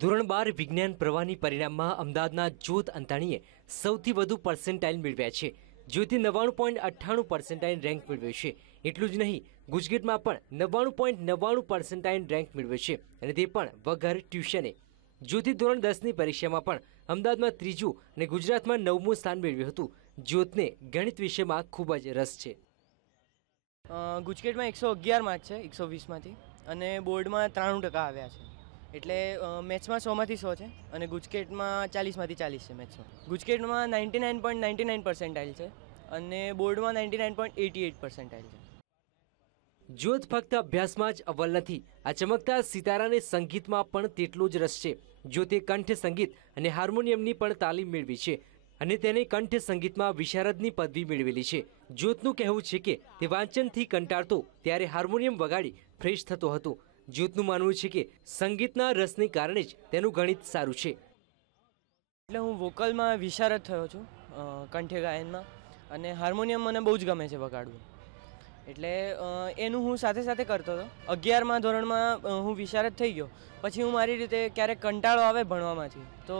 ધોરણ બાર વિજ્ઞાન પ્રવાહની પરિણામમાં અમદાવાદના જ્યોત અંતાણીએ સૌથી વધુ પર્સન્ટાઇલ મેળવ્યા છે. જ્યોતિ નવ્વાણું પોઈન્ટ અઠ્ઠાણું પર્સન્ટાઇલ રેન્ક મેળવ્યો છે. એટલું જ નહીં, ગુજકેટમાં પણ નવ્વાણું પોઈન્ટ નવ્વાણું પર્સન્ટાઇલ રેન્ક મેળવ્યો છે અને તે પણ વગર ટ્યુશને. જ્યોતિ ધોરણ દસની પરીક્ષામાં પણ અમદાવાદમાં ત્રીજું અને ગુજરાતમાં નવમું સ્થાન મેળવ્યું હતું. જ્યોતને ગણિત વિષયમાં ખૂબ જ રસ છે. ગુજકેટમાં એકસો અગિયાર માર્ક છે, એકસો વીસમાંથી. અને બોર્ડમાં ત્રાણું ટકા આવ્યા છે. એટલે મેથ્સમાં સોમાંથી સો છે અને ગુજકેટમાં ચાલીસમાંથી ચાલીસ છે મેથ્સમાં ગુજકેટમાં ninety nine point ninety nine percentile છે અને બોર્ડમાં ninety nine point eighty eight percentile છે. જ્યોત ફક્ત અભ્યાસમાં જ અવ્વલ નથી. આ ચમકતા સિતારાને સંગીતમાં પણ તેટલો જ રસ છે. જ્યોતે કંઠ સંગીત અને હાર્મોનિયમની પણ તાલીમ મેળવી છે અને તેને કંઠ સંગીતમાં વિશારદની પદવી મેળવેલી છે. જ્યોતનું કહેવું છે કે તે વાંચનથી કંટાળતો, ત્યારે હાર્મોનિયમ વગાડી ફ્રેશ થતો હતો. જ્યોતનું માનવું છે કે સંગીતના રસને કારણે જ તેનું ગણિત સારું છે. એટલે હું વોકલમાં વિશારદ થયો છું કંઠે ગાયનમાં અને હાર્મોનિયમ મને બહુ જ ગમે છે વગાડવું. એટલે એનું હું સાથે સાથે કરતો હતો. અગિયારમાં ધોરણમાં હું વિશારદ થઈ ગયો. પછી હું મારી રીતે ક્યારેક કંટાળો આવે ભણવામાંથી તો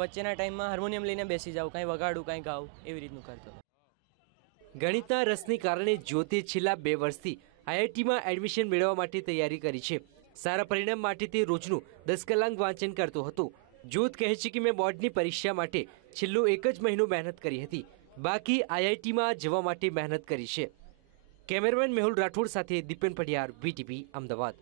વચ્ચેના ટાઈમમાં હાર્મોનિયમ લઈને બેસી જાઉં કાંઈ વગાડું કાંઈ ગાઉં એવી રીતનું કરતો હતો. ગણિતના રસને કારણે જ્યોતિ છેલ્લા બે વર્ષથી આઈઆઈટીમાં એડમિશન મેળવવા માટે તૈયારી કરી છે. સારા પરિણામ માટે તે રોજનું દસ કલાક વાંચન કરતો હતો. જ્યોત કહે છે કે મેં બોર્ડની પરીક્ષા માટે છેલ્લો એક જ મહિનો મહેનત કરી હતી. બાકી આઈઆઈટીમાં જવા માટે મહેનત કરી છે. કેમેરામેન મેહુલ રાઠોડ સાથે દીપેન પઢિયાર, વીટીવી, અમદાવાદ.